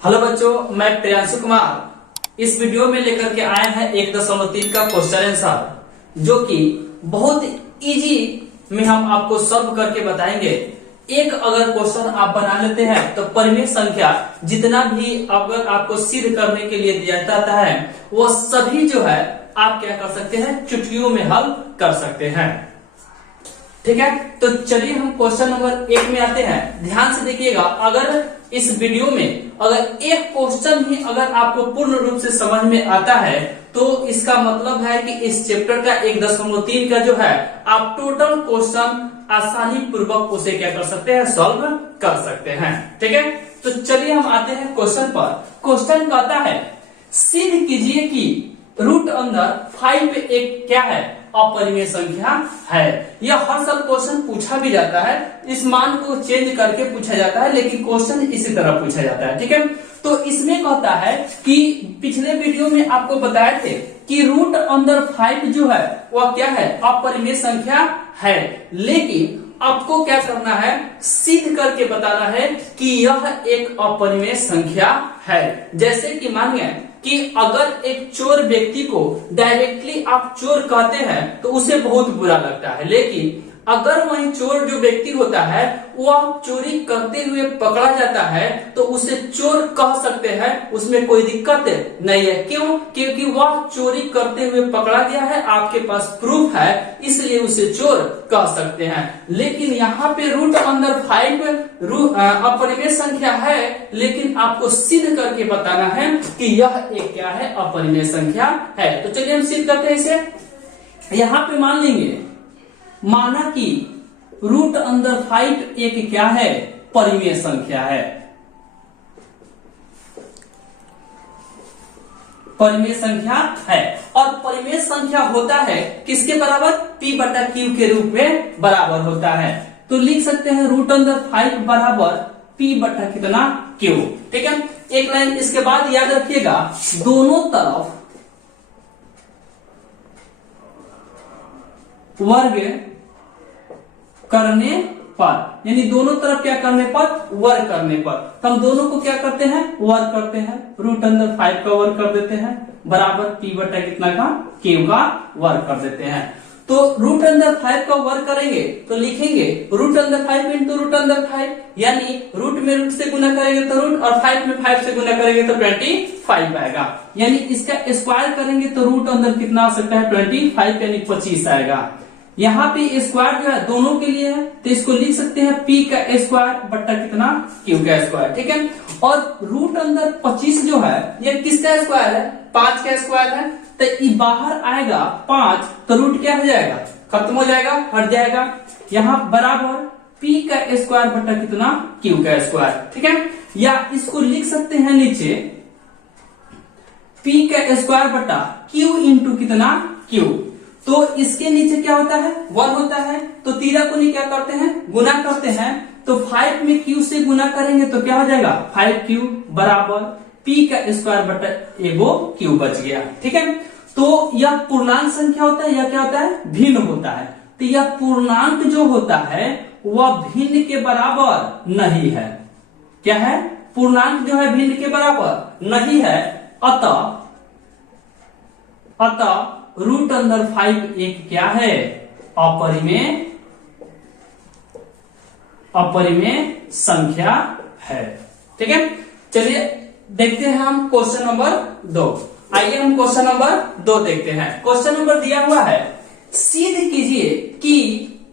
Hello बच्चों, मैं प्रियांशु कुमार इस वीडियो में लेकर के आए हैं 1.3 का क्वेश्चन आंसर, जो कि बहुत इजी में हम आपको सॉल्व करके बताएंगे। एक अगर क्वेश्चन आप बना लेते हैं तो परिमेय संख्या जितना भी अगर आपको सिद्ध करने के लिए दिया जाता है वो सभी जो है आप क्या कर सकते हैं, चुटकियों में हल कर सकते हैं। ठीक है, तो चलिए हम क्वेश्चन नंबर 1 में आते हैं। ध्यान से देखिएगा, अगर इस वीडियो में अगर एक क्वेश्चन ही अगर आपको पूर्ण रूप से समझ में आता है तो इसका मतलब है कि इस चैप्टर का 1.3 का जो है आप टोटल क्वेश्चन आसानी पूर्वक उसे क्या कर सकते हैं, सॉल्व कर सकते हैं। ठीक है, तो चलिए हम आते हैं क्वेश्चन पर। क्वेश्चन कहता है सिद्ध कीजिए कि रूट अंदर 5 एक क्या है, अपरिमेय संख्या है। यह हर साल क्वेश्चन पूछा भी जाता है, इस मान को चेंज करके पूछा जाता है, लेकिन क्वेश्चन इसी तरह पूछा जाता है। ठीक है, तो इसमें कहता है कि पिछले वीडियो में आपको बताए थे कि रूट अंदर 5 जो है वह क्या है, अपरिमेय संख्या है। लेकिन आपको क्या करना है, सिद्ध करके बताना है कि यह एक अपरिमेय संख्या है। जैसे कि मानिए कि अगर एक चोर व्यक्ति को डायरेक्टली आप चोर कहते हैं तो उसे बहुत बुरा लगता है, लेकिन अगर वही चोर जो व्यक्ति होता है वह चोरी करते हुए पकड़ा जाता है तो उसे चोर कह सकते हैं, उसमें कोई दिक्कत नहीं है। क्यों? क्योंकि वह चोरी करते हुए पकड़ा गया है, आपके पास प्रूफ है, इसलिए उसे चोर कह सकते हैं। लेकिन यहाँ पे रूट अंदर 5 अपरिमेय संख्या है, लेकिन आपको सिद्ध करके बताना है कि यह एक क्या है, अपरिमेय संख्या है। तो चलिए हम सिद्ध करते हैं इसे। यहाँ पे मान लेंगे, माना कि रूट अंदर 5 एक क्या है, परिमेय संख्या है। परिमेय संख्या है, और परिमेय संख्या होता है किसके बराबर, P बटा Q के रूप में बराबर होता है। तो लिख सकते हैं रूट अंदर 5 बराबर P बटा कितना, Q। ठीक है, एक लाइन इसके बाद याद रखिएगा, दोनों तरफ वर्ग करने पर, यानी दोनों तरफ क्या करने पर, वर्ग करने पर, तो हम दोनों को क्या करते हैं, वर्ग करते हैं। रूट अंदर 5 का वर्ग कर देते हैं बराबर P बटा कितना का, Q का वर्ग कर देते हैं। तो रूट अंदर 5 का वर्ग करेंगे तो लिखेंगे रूट अंदर 5 इंटू रूट अंदर 5, यानी रूट में रूट से गुना करेंगे तो रूट, और 5 में 5 से गुना करेंगे तो 25 आएगा। यानी इसका स्क्वायर करेंगे तो रूट अंदर कितना आ सकता है, 25 यानी 25 आएगा। यहाँ पे स्क्वायर जो है दोनों के लिए है, तो इसको लिख सकते हैं P का स्क्वायर बट्टा कितना, Q का स्क्वायर। ठीक है, और रूट अंदर 25 जो है ये किसका स्क्वायर है, 5 का स्क्वायर है। तो ये बाहर आएगा 5, तो रूट क्या हो जाएगा, खत्म हो जाएगा, हट जाएगा। यहाँ बराबर P का स्क्वायर बट्टा कितना, Q का स्क्वायर। ठीक है, या इसको लिख सकते हैं नीचे P का स्क्वायर बट्टा Q इंटू कितना, Q। तो इसके नीचे क्या होता है, 1 होता है, तो तीरा को नहीं क्या करते हैं, गुना करते हैं। तो 5 में Q से गुना करेंगे तो क्या हो जाएगा, 5Q बराबर P का स्क्वायर बटा एगो Q बच गया। ठीक है, तो यह पूर्णांक संख्या होता है या क्या होता है, भिन्न होता है। तो यह पूर्णांक जो होता है वह भिन्न के बराबर नहीं है। क्या है, पूर्णांक जो है भिन्न के बराबर नहीं है। अतः रूट अंदर 5 एक क्या है, अपरिमेय संख्या है। ठीक है, चलिए देखते हैं हम क्वेश्चन नंबर 2। आइए हम क्वेश्चन नंबर 2 देखते हैं। क्वेश्चन नंबर दिया हुआ है, सिद्ध कीजिए कि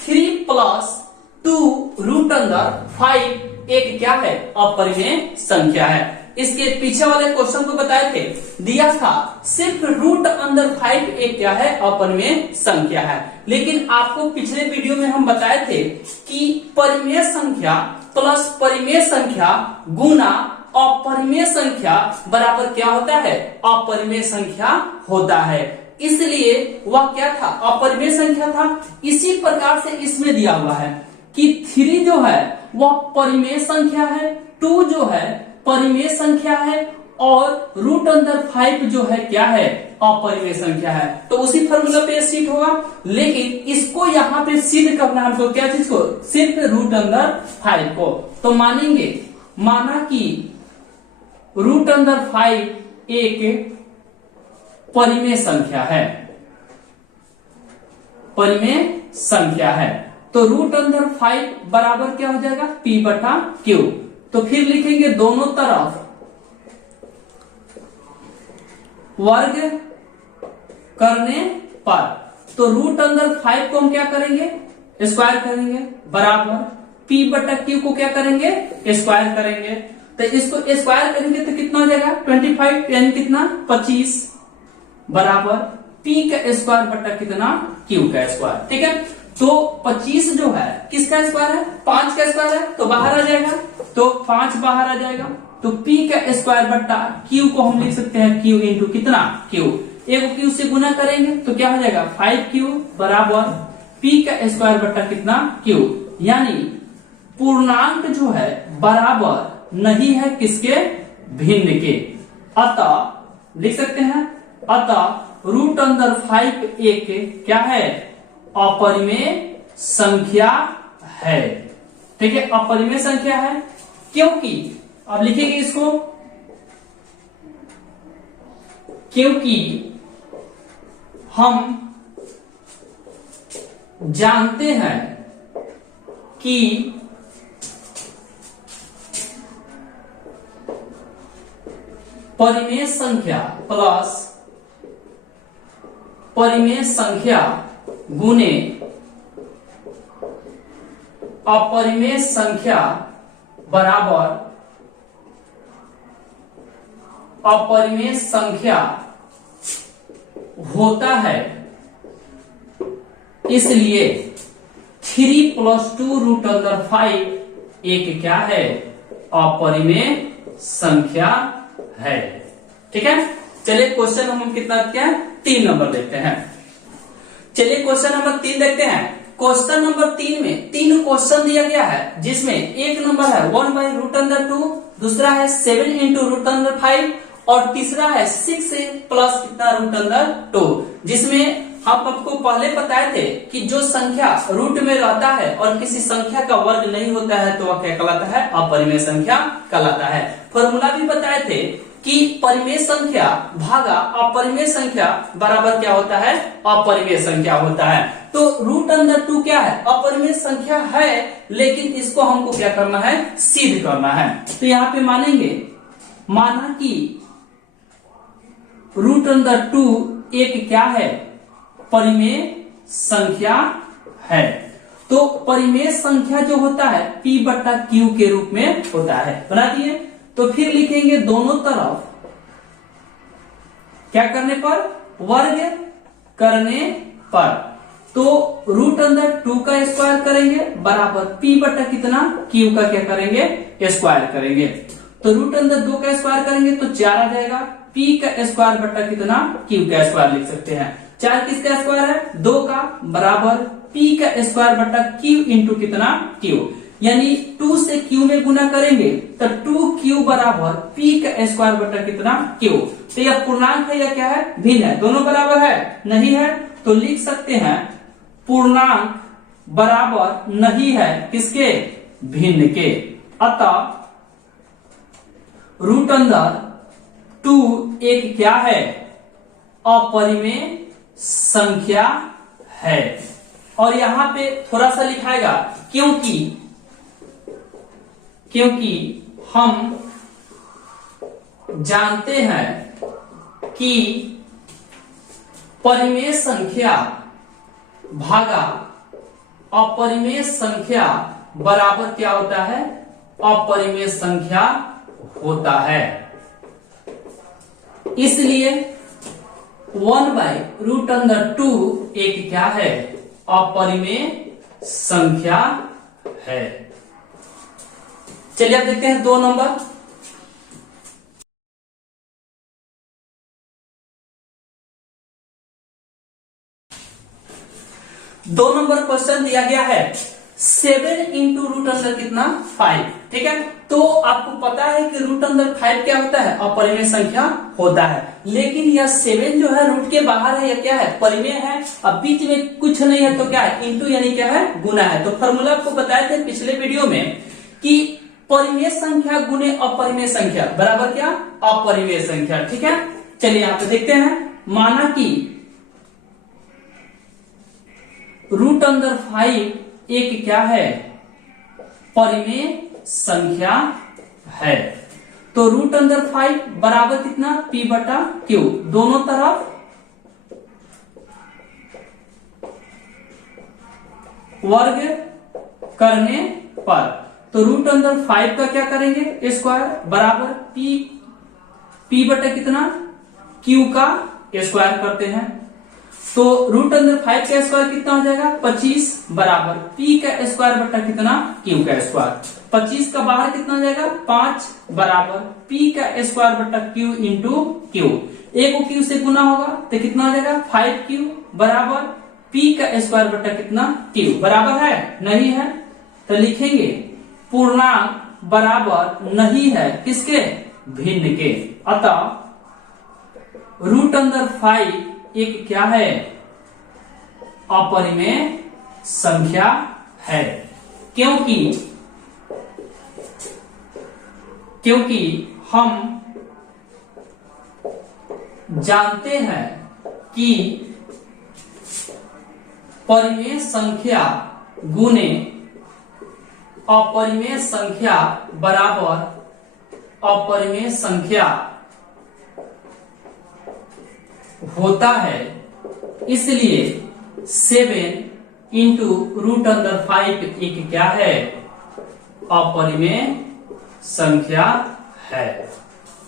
3 + 2 रूट अंदर 5 एक क्या है, अपरिमेय संख्या है। इसके पीछे वाले क्वेश्चन को बताए थे, दिया था सिर्फ रूट अंदर 5 एक क्या है, अपरिमेय संख्या है। लेकिन आपको पिछले वीडियो में हम बताए थे कि परिमेय संख्या प्लस परिमेय संख्या गुना अपरिमेय संख्या बराबर क्या होता है, अपरिमेय संख्या होता है। इसलिए वह क्या था, अपरिमेय संख्या था। इसी प्रकार से इसमें दिया हुआ है कि 3 जो है वह परिमेय संख्या है, 2 जो है परिमेय संख्या है, और रूट अंदर 5 जो है क्या है, अपरिमेय संख्या है। तो उसी फॉर्मूला पे सिद्ध होगा, लेकिन इसको यहाँ पे सिद्ध करना हमको क्या चीज को, सिर्फ रूट अंदर 5 को। तो मानेंगे, माना कि रूट अंदर 5 एक परिमेय संख्या है, परिमेय संख्या है। तो रूट अंदर 5 बराबर क्या हो जाएगा, P बटा Q। तो फिर लिखेंगे दोनों तरफ वर्ग करने पर, तो रूट अंदर 5 को हम क्या करेंगे, स्क्वायर करेंगे, बराबर P बटा Q को क्या करेंगे, स्क्वायर करेंगे। तो इसको स्क्वायर करेंगे तो कितना हो जाएगा 25, यानी कितना 25, बराबर P का स्क्वायर बटा कितना Q का स्क्वायर। ठीक है, तो 25 जो है किसका स्क्वायर है, 5 का स्क्वायर है, तो बाहर आ जाएगा, तो 5 बाहर आ जाएगा। तो P का स्क्वायर बट्टा Q को हम लिख सकते हैं Q इंटू कितना Q, एक Q से गुना करेंगे तो क्या हो जाएगा 5Q बराबर P का स्क्वायर बट्टा कितना Q, यानी पूर्णांक जो है बराबर नहीं है किसके, भिन्न के। अतः लिख सकते हैं, अतः रूट अंदर 5 एक क्या है, अपरिमेय संख्या है। ठीक है, अपरिमेय संख्या है, क्योंकि अब लिखेंगे इसको, क्योंकि हम जानते हैं कि परिमेय संख्या प्लस परिमेय संख्या गुने अपरिमेय संख्या बराबर अपरिमेय संख्या होता है। इसलिए 3 + 2 रूट अंदर 5 एक क्या है, अपरिमेय संख्या है। ठीक है, चलिए क्वेश्चन हम कितना देखते हैं, 3 नंबर देखते हैं। चलिए क्वेश्चन नंबर 3 देखते हैं। क्वेश्चन नंबर 3 में 3 क्वेश्चन दिया गया है, जिसमें एक नंबर है 1/√2, दूसरा है 7 × √5 और तीसरा है 6 प्लस कितना √2, जिसमें हम आपको पहले बताए थे कि जो संख्या रूट में रहता है और किसी संख्या का वर्ग नहीं होता है तो वह क्या कहलाता है, अपरिमेय संख्या कहलाता है। फॉर्मूला भी बताए थे कि परिमेय संख्या भागा अपरिमेय संख्या बराबर क्या होता है, अपरिमेय संख्या होता है। तो √2 क्या है, अपरिमेय संख्या है, लेकिन इसको हमको क्या करना है, सिद्ध करना है। तो यहाँ पे मानेंगे, माना कि √2 एक क्या है, परिमेय संख्या है। तो परिमेय संख्या जो होता है P बटा Q के रूप में होता है, बना दिए। तो फिर लिखेंगे दोनों तरफ क्या करने पर, वर्ग करने पर, तो √2 का स्क्वायर करेंगे बराबर P बटा कितना Q का क्या करेंगे, स्क्वायर करेंगे। तो √2 का स्क्वायर करेंगे तो 4 आ जाएगा, P का स्क्वायर बटा कितना Q का स्क्वायर लिख सकते हैं। 4 किसका स्क्वायर है, 2 का, बराबर P का स्क्वायर बटा Q इंटू कितना Q, यानी 2 से Q में गुना करेंगे तो 2Q बराबर P का स्क्वायर बटा कितना Q। तो यह पूर्णांक है या क्या है, भिन्न है, दोनों बराबर है, नहीं है, तो लिख सकते हैं पूर्णांक बराबर नहीं है किसके, भिन्न के। अतः √2 एक क्या है, अपरिमेय संख्या है। और यहां पे थोड़ा सा लिखाएगा, क्योंकि हम जानते हैं कि परिमेय संख्या भागा अपरिमेय संख्या बराबर क्या होता है, अपरिमेय संख्या होता है। इसलिए 1/√2 एक क्या है, अपरिमेय संख्या है। चलिए अब देखते हैं 2 नंबर। 2 नंबर क्वेश्चन दिया गया है 7 × √5 कितना 5। ठीक है, तो आपको पता है कि √5 क्या होता है, अपरिमेय संख्या होता है। लेकिन यह 7 जो है रूट के बाहर है, यह क्या है, परिमेय है। अब बीच में कुछ नहीं है तो क्या है, इंटू यानी क्या है, गुना है। तो फॉर्मूला आपको बताए थे पिछले वीडियो में कि परिमेय संख्या गुने अपरिमेय संख्या बराबर क्या, अपरिमेय संख्या। ठीक है, चलिए यहां पे देखते हैं। माना कि √5 एक क्या है, परिमेय संख्या है। तो √5 बराबर कितना, p/q, दोनों तरफ वर्ग करने पर। तो √5 का क्या करेंगे, स्क्वायर बराबर p/, कितना, q का स्क्वायर करते हैं। तो √5 का स्क्वायर कितना हो जाएगा, 25 बराबर p का स्क्वायर बटा कितना, q का स्क्वायर। 25 का बाहर कितना हो जाएगा, 5 बराबर p का स्क्वायर बटा q इंटू q। एक को q से गुना होगा तो कितना हो जाएगा, 5q बराबर p का स्क्वायर बटा कितना, q। बराबर है, नहीं है तो लिखेंगे पूर्णांक बराबर नहीं है किसके, भिन्न के। अतः √5 एक क्या है, अपरिमेय संख्या है। क्योंकि हम जानते हैं कि परिमेय संख्या गुने अपरिमेय संख्या बराबर अपरिमेय संख्या होता है। इसलिए 7 इंटू √5 एक क्या है, अपरिमेय संख्या है।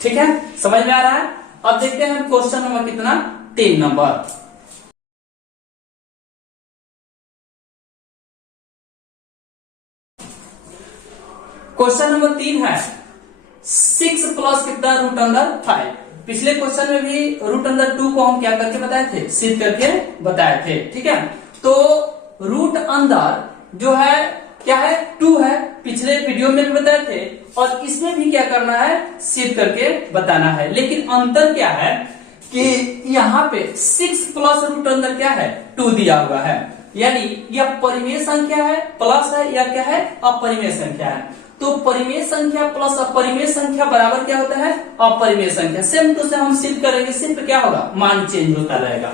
ठीक है, समझ में आ रहा है। अब देखते हैं क्वेश्चन नंबर कितना, 3 नंबर। क्वेश्चन नंबर 3 है 6 प्लस कितना, √5। पिछले क्वेश्चन में भी √2 को हम क्या करके बताए थे, सिद्ध करके बताए थे। ठीक है, तो रूट अंदर जो है क्या है, 2 है, पिछले वीडियो में भी बताए थे, और इसमें भी क्या करना है, सिद्ध करके बताना है। लेकिन अंतर क्या है कि यहाँ पे 6 प्लस रूट अंदर क्या है, 2 दिया हुआ है, यानी यह परिमेय संख्या है, प्लस है, या क्या है, अपरिमेय संख्या है। तो परिमेय संख्या प्लस अपरिमेय संख्या बराबर क्या होता है, अपरिमेय संख्या। सेम टू सेम हम सिद्ध करेंगे, सिर्फ क्या होगा, मान चेंज होता रहेगा।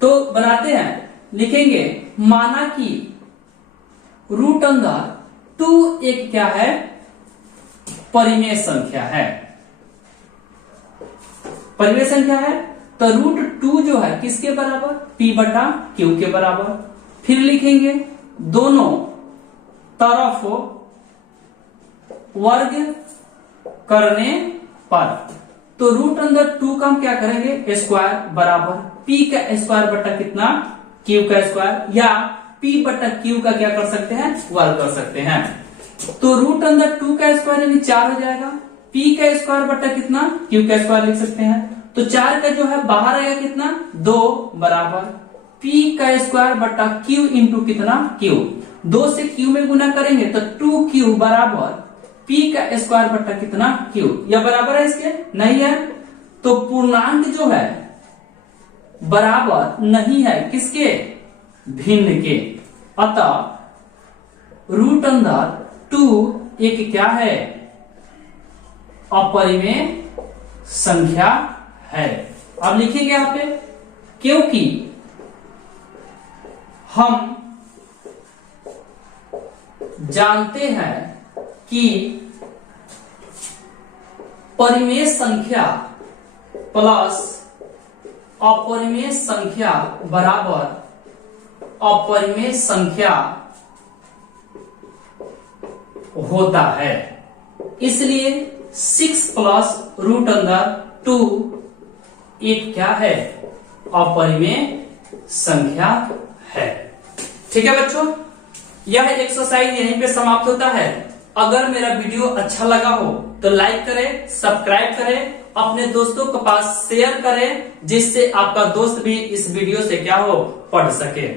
तो बनाते हैं, लिखेंगे माना कि रूट अंदर 2 एक क्या है, परिमेय संख्या है, परिमेय संख्या है। तो √2 जो है किसके बराबर, p/q के बराबर। फिर लिखेंगे दोनों तरफ वर्ग करने पर। तो √2 का हम क्या करेंगे, स्क्वायर बराबर p का स्क्वायर बटा कितना, q का स्क्वायर, या p/q का क्या कर सकते हैं, वर्ग कर सकते हैं। तो √2 का स्क्वायर यानी 4 हो जाएगा, p का स्क्वायर बटा कितना, q का स्क्वायर लिख सकते हैं। तो 4 का जो है बाहर आएगा कितना, 2 बराबर p का स्क्वायर बटा q इंटू कितना, q। 2 से q में गुना करेंगे तो 2q बराबर p का स्क्वायर बटा कितना, q। यह बराबर है इसके, नहीं है। तो पूर्णांक जो है बराबर नहीं है किसके, भिन्न के। अतः √2 एक क्या है, अपरिमेय संख्या है। अब लिखेंगे यहां पे, क्योंकि हम जानते हैं कि परिमेय संख्या प्लस अपरिमेय संख्या बराबर अपरिमेय संख्या होता है। इसलिए 6 प्लस √2 एक क्या है, अपरिमेय संख्या है। ठीक है बच्चों, यह एक्सरसाइज यहीं पे समाप्त होता है। अगर मेरा वीडियो अच्छा लगा हो तो लाइक करें, सब्सक्राइब करें, अपने दोस्तों के पास शेयर करें, जिससे आपका दोस्त भी इस वीडियो से क्या हो, पढ़ सके।